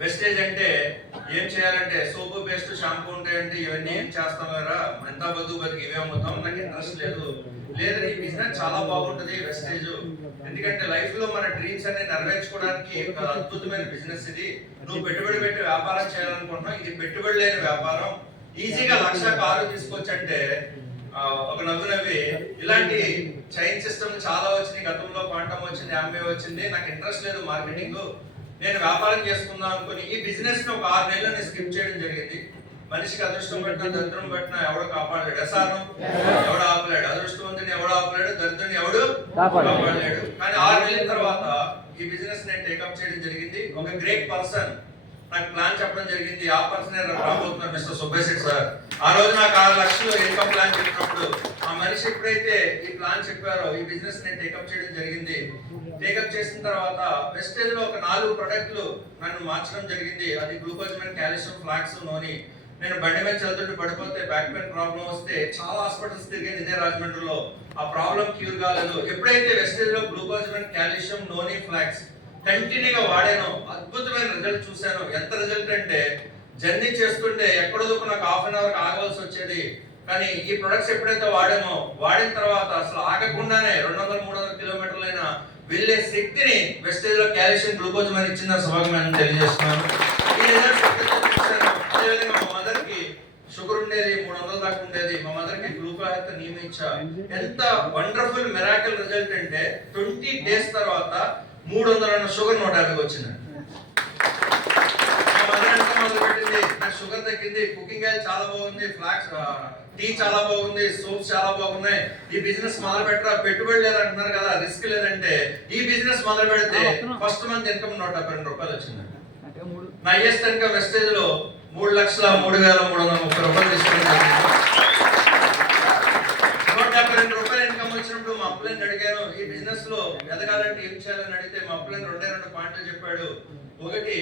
Wastage అంటే ఏం చేయాలంటే సోపు పేస్ట్ షాంపూ ఉంటాయంటే ఇవన్నీ ఏం చేస్తాం కదా, ఎంత బతుకు ఇవే అమ్ముతాం, నాకు ఇంట్రెస్ట్ లేదు. లేదా ఈ బిజినెస్ చాలా బాగుంటది వెస్టేజ్, ఎందుకంటే లైఫ్ లో మన డ్రీమ్స్ అన్ని నెరవేర్చుకోవడానికి ఒక అద్భుతమైన బిజినెస్ ఇది. నువ్వు పెట్టుబడి పెట్టి వ్యాపారం చేయాలనుకుంటున్నావు, ఇది పెట్టుబడి లేని వ్యాపారం, ఈజీగా 1,00,000 కారు తీసుకోవచ్చంటే ఒక నవ్వి ఇలాంటి చైన్ సిస్టమ్ చాలా వచ్చినాయి. గతంలో క్వాంటమ్ వచ్చింది, ఆంబే వచ్చింది. నాకు ఇంట్రెస్ట్ లేదు మార్కెటింగ్, నేను వ్యాపారం చేసుకుందాం అనుకుని ఈ బిజినెస్ ని ఒక 6 నెలలు నేను స్కిప్ చేయడం జరిగింది. మనిషికి అదృష్టం పెట్టినా దరిద్రం పెట్టినా ఎవడు కాపాడలేడు, ఎసాను ఎవడు ఆపలేడు. అదృష్టవంతుని ఎవడు ఆపలేడు, దరిద్రుని ఎవడు కాపాడలేడు. కానీ 6 నెలల తర్వాత ఈ బిజినెస్ నేను టేకప్ చేయడం జరిగింది. ఒక గ్రేట్ పర్సన్ నాకు ప్లాన్ చెప్పడం జరిగింది. ఆ పర్సన్ రాబోతున్నారు, మిస్టర్ సుబ్బేశెట్టి సార్. ఆ రోజు నాకు 6 లక్షలు ఇన్కమ్ ప్లాన్ చెప్పినప్పుడు ఆ మనిషి ఎప్పుడైతే ఈ ప్లాన్ చెప్పారో ఈ బిజినెస్ నేను టేకప్ చేయడం జరిగింది. టేకప్ చేసిన తర్వాత వెస్టేజ్ లో ఒక 4 ప్రొడక్ట్లు నన్ను మార్చడం జరిగింది. అది గ్లూకోజమైన్, కాల్షియం, ఫ్లాక్స్, నూనె. నేను బండి మీద చదువుతుంటే పడిపోతే బ్యాక్ పెయిన్ ప్రాబ్లం వస్తే చాలా హాస్పిటల్స్ తిరిగాను ఇదే రాజమండ్రిలో, ఆ ప్రాబ్లం క్యూర్ కాలేదు. ఎప్పుడైతే వెస్టేజ్ లో గ్లూకోజమైన్, కాల్షియం, నూనె, ఫ్లాక్స్ కంటిన్యూగా వాడాను, అద్భుతమైన రిజల్ట్ చూశాను. ఎంత రిజల్ట్ అంటే జర్నీ చేస్తుంటే ఎక్కడో నాకు ½ గంట ఆగవలసి వచ్చేది. కానీ ఈ ప్రొడక్ట్స్ ఎప్పుడైతే వాడామో, వాడిన తర్వాత అసలు ఆగకుండానే 200-300 కిలోమీటర్లైనా వెళ్ళే శక్తిని వెస్టేజ్ లో కాల్షియం, గ్లూకోజమైన్ ఇచ్చిన సభాగమని తెలియజేస్తున్నాను. ఈ రిజల్ట్స్ అదేవిధంగా మా మదర్ కి షుగర్ ఉండేది, 300 దాకా ఉండేది. మా మదర్ కి గ్లూకోజ్ నియమించా. ఎంత వండర్ఫుల్ మిరాకిల్ రిజల్ట్ అంటే 20 డేస్ తర్వాత 300 షుగర్ 150 వచ్చింది. మా మదర్ ఎంత మొదలు పెట్టింది, నాకు షుగర్ తగ్గింది, కుకింగ్ ఆయిల్ చాలా బాగుంది, ఫ్లాక్స్ టీ చాలా బాగుంది, సోప్స్ చాలా బాగున్నాయి, ఈ బిజినెస్ మొదలు పెట్టరా, పెట్టుబడి లేదంటున్నారు కదా, రిస్క్ లేదంటే ఈ బిజినెస్ మొదలు పెడితే ఫస్ట్ మంత్ ఇన్కమ్ 172 రూపాయలు వచ్చింది. నా హైయెస్ట్ ఇన్కమ్ వెస్టేజ్ లో 3,03,330 రూపాయలు తీసుకున్నాను. 172 రూపాయలు ఇన్కమ్ వచ్చినప్పుడు మా అప్లైన్ అడిగాను, ఈ బిజినెస్ లో ఎదగాలంటే ఏం చేయాలని అడిగితే మా అప్లైన్ 2 పాయింట్లు చెప్పాడు. ఒకటి,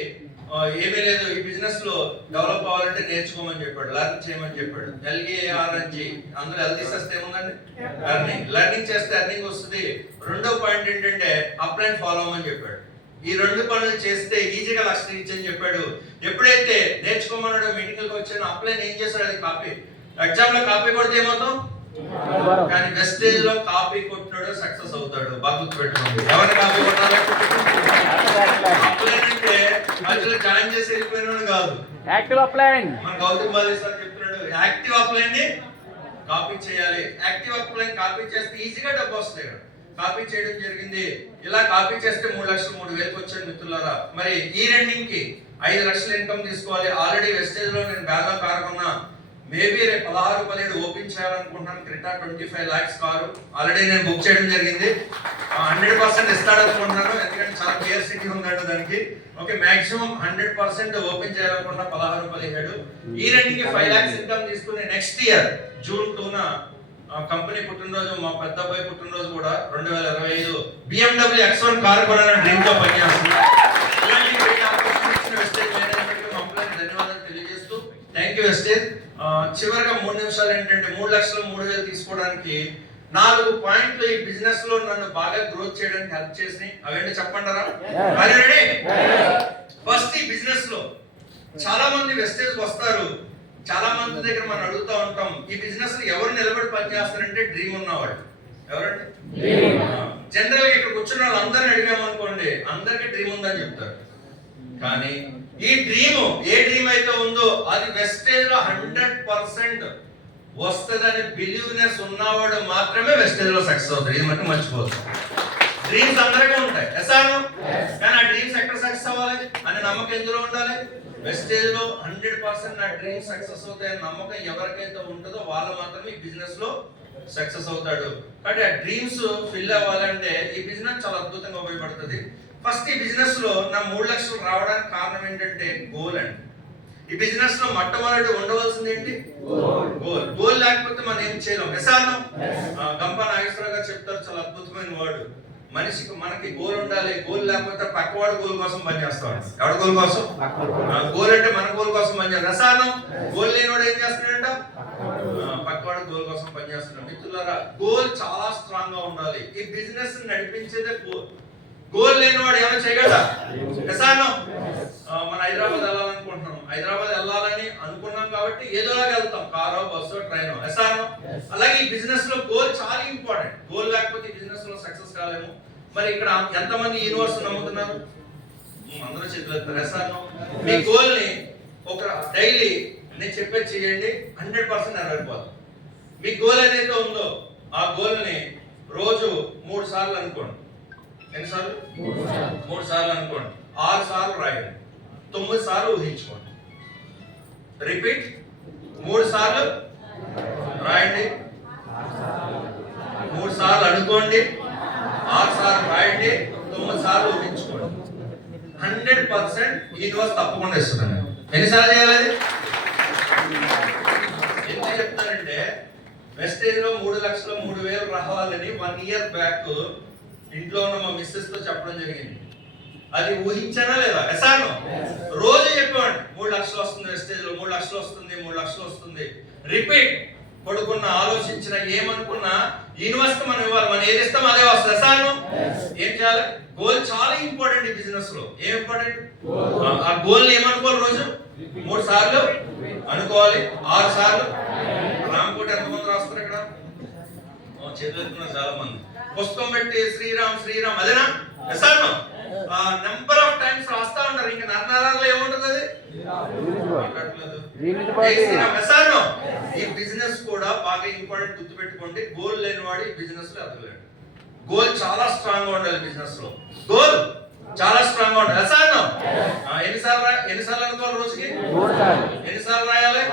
ఏమీ లేదు, ఈ బిజినెస్ లో డెవలప్ అవ్వాలంటే నేర్చుకోమని చెప్పాడు, లర్న్ చేయమని చెప్పాడు. LEARNG, అందులో L తీసేస్తే ఏముందండి, లర్నింగ్ చేస్తే ఎర్నింగ్ వస్తుంది. 2వ పాయింట్ ఏంటంటే అప్లైన్ ఫాలో అవ్వమని చెప్పాడు. ఈ 2 పనులు చేస్తే ఈజీగా 1,00,000 ఇచ్చని చెప్పాడు. ఎప్పుడైతే నేర్చుకోమన్నాడో మీటింగ్లకు వచ్చాను, అప్లైన్ ఏం చేశాడు, అది కాపీ. ఎగ్జామ్ లో కాపీ కొడితే ఏమవుతాం, కానీ వెస్టేజ్ లో కాపీ కొట్టినాడు సక్సెస్ అవుతాడు. బాగా గుర్తుపెట్టుకోండి, ఎవరిని కాపీ కొట్టాలో. అప్లైన్ అంటే మధ్యలో జాయిన్ చేసి వెళ్ళిపోయినాడు కాదు, యాక్టివ్ అప్లైన్. మన గౌతమ్ బాలి సార్ చెప్తున్నాడు, యాక్టివ్ అప్లైన్ ని కాపీ చేయాలి. యాక్టివ్ అప్లైన్ కాపీ చేస్తే ఈజీగా డబ్బు వస్తాయి. కాపీ చేయడం జరిగింది. ఇలా కాపీ చేస్తే 3,03,000 వచ్చాడు మిత్రులారా. మరి ఈ రన్నింగ్ కి 5 లక్షల ఇన్కమ్ తీసుకోవాలి. ఆల్రెడీ వెస్టేజ్ లో నేను బ్యాగ్ కారు కొన్నా, మేబీ రేపు 16-17 ఓపెన్ చేయాలనుకుంటున్నాను. క్రెటా 25 lakhs కారు ఆల్రెడీ నేను బుక్ చేయడం జరిగింది. 100% ఇస్తాడనుకుంటున్నాను, ఎందుకంటే చాలా కేర్ సిటీ ఉందంట దానికి. ఓకే, మాక్సిమం 100% ఓపెన్ చేయాలనుకుంటున్నా 16-17. ఈ రెండుకి 5 lakhs ఇన్కమ్ తీసుకుని నెక్స్ట్ ఇయర్ June 2న కంపెనీ పుట్టినరోజు, మా పెద్ద అబ్బాయి పుట్టినరోజు కూడా 2025 BMW X1 కారు కొనాలని డ్రీమ్ తో పనిచేస్తుంది. ఇలాంటి గ్రేట్ ఆపర్చునిటీ ఇచ్చిన వెస్టేజ్ మేనేజ్మెంట్ కి కంప్లీట్ ధన్యవాదాలు తెలియజేస్తూ థ్యాంక్ యూ వెస్టేజ్. చివరిగా 3 నిమిషాలు ఏంటంటే 3,03,000 తీసుకోవడానికి 4 పాయింట్లు ఈ బిజినెస్ లో నన్ను బాగా గ్రోత్ చేయడానికి హెల్ప్ చేసినాయి. అవేంటి చెప్పంటారా? ఫస్ట్, ఈ బిజినెస్ లో చాలా మంది వెస్టేజ్ వస్తారు, చాలా మంది దగ్గర మనం అడుగుతూ ఉంటాం, ఈ బిజినెస్ లో ఎవరు నిలబడి పనిచేస్తారంటే డ్రీమ్ ఉన్నవాడు. ఎవరండి? జనరల్ గా ఇక్కడ కూర్చున్న వాళ్ళు అందరిని అడిగామనుకోండి, అందరికి డ్రీమ్ ఉందని చెప్తారు. కానీ ఈ డ్రీమ్, ఏ డ్రీమ్ అయితే ఉందో అది వెస్టేజ్ లో 100% వస్తుందని బిలీవ్నెస్ ఉన్నవాడు మాత్రమే వెస్టేజ్ లో సక్సెస్ అవుతాడు. ఇది మట్టి మర్చిపోవచ్చు. డ్రీమ్స్ అందరికీ ఉంటాయి, కానీ ఆ డ్రీమ్స్ ఎక్కడ సక్సెస్ అవ్వాలి అనే నమ్మకం ఎందులో ఉండాలి? వెస్టేజ్ లో 100% నా డ్రీమ్ సక్సెస్ అవుతాయని నమ్మకం ఎవరికైతే ఉంటుందో వాళ్ళు మాత్రమే ఈ బిజినెస్ లో సక్సెస్ అవుతాడు. కాబట్టి ఆ డ్రీమ్స్ ఫిల్ అవ్వాలంటే ఈ బిజినెస్ చాలా అద్భుతంగా ఉపయోగపడుతుంది. ఫస్ట్, ఈ బిజినెస్ లో నా 3 లక్షలు రావడానికి కారణం ఏంటంటే గోల్ అండి. ఈ బిజినెస్ లో మొట్టమొదటి ఉండవలసింది ఏంటి? గోల్ లేకపోతే మనం ఏం చేయలేం. ఎసానం గంప నాగేశ్వరరావు గారు చెప్తారు, చాలా అద్భుతమైన వర్డ్. మనిషికి మనకి గోల్ ఉండాలి, గోల్ లేకపోతే పక్కవాడు గోల్ కోసం పనిచేస్తాడు. ఎవరి గోల్ కోసం? గోల్ అంటే మన గోల్ కోసం పనిచేస్తాడు. రసానం గోల్ లేనివాడు ఏం చేస్తున్నాడంట? పక్కవాడు గోల్ కోసం పనిచేస్తున్నాడు. మిత్రులారా, గోల్ చాలా స్ట్రాంగ్ గా ఉండాలి. ఈ బిజినెస్ నడిపించేదే గోల్. గోల్ లేనివాడు ఏమైనా చేయగలడా? రసానం మన హైదరాబాద్ అలాగే ఈ బిజినెస్ లో గోల్ చాలా ఇంపార్టెంట్. గోల్ లేకపోతే బిజినెస్ లో సక్సెస్ కాలేము. మరి ఇక్కడ ఎంతమంది యూనివర్స్ నమ్ముతున్నారు? అందరూ చెప్పారు. మీ గోల్ ని ఒక డైలీ నేను చెప్పేది చేయండి, 100% నెరవేరిపోతుంది. మీ గోల్ ఏదైతే ఉందో ఆ గోల్ ని రోజు 3 సార్లు అనుకోండి. ఎన్నిసార్లు? 3 సార్లు అనుకోండి. 6 సార్లు రాయండి. 9 సార్లు ఊహించుకోండి. రిపీట్. 3 సార్లు రాయండి, 3 సార్లు అనుకోండి, 6 సార్లు రాయండి, 9 సార్లు ఊహించుకోండి. 100% యూనివర్స్ తప్పకుండా ఇస్తున్నాను. ఎన్నిసార్లు చేయాలి? ఎందుకు చెప్తానంటే వెస్టేజ్ లో 3 లక్షలు 3,000 రావాలని 1 ఇయర్ బ్యాక్ ఇంట్లో ఉన్న మా మిస్సెస్ తో చెప్పడం జరిగింది. అది ఊహించానా లేదా? ఎసాను రోజు చెప్పేవాడిని 3 లక్షలు వస్తుంది, వెస్టేజ్ లో 3 లక్షలు వస్తుంది, 3 లక్షలు వస్తుంది. రిపీట్. పడుకున్న ఆలోచించిన ఏమనుకున్నా యూనివర్స్ మనం ఇవ్వాలి. మనం ఏది ఇస్తాం అదే వస్తుంది. ఎసాను ఏం చేయాలి? గోల్ చాలా ఇంపార్టెంట్ ఈ బిజినెస్ లో. ఏం ఇంపార్టెంట్? ఆ గోల్ ని ఏమనుకోవాలి? రోజు 3 సార్లు అనుకోవాలి, 6 సార్లు. రామకోట ఎంతమంది రాస్తారు ఇక్కడ? చేతులు ఎత్తున్నారు చాలా మంది. పుస్తకం పెట్టి శ్రీరామ్ శ్రీరామ్ అదేనా? ఎసాను నెంబర్ ఆఫ్ టైమ్స్ రాస్తా ఉంటారు. ఇంకా నరనరాల్లో ఏముంటుంది? అది ఈ బిజినెస్ కూడా బాగా ఇంపార్టెంట్. గుర్తుపెట్టుకోండి, గోల్ లేని వాడు ఈ బిజినెస్ లో ఎదగలేడు. గోల్ చాలా స్ట్రాంగ్ గా ఉండాలి బిజినెస్ లో. గోల్ చాలా స్ట్రాంగ్ గా ఉండాలి. ఎన్నిసార్లు అనుకోవాలి రోజుకి? ఎన్నిసార్లు రాయాలి?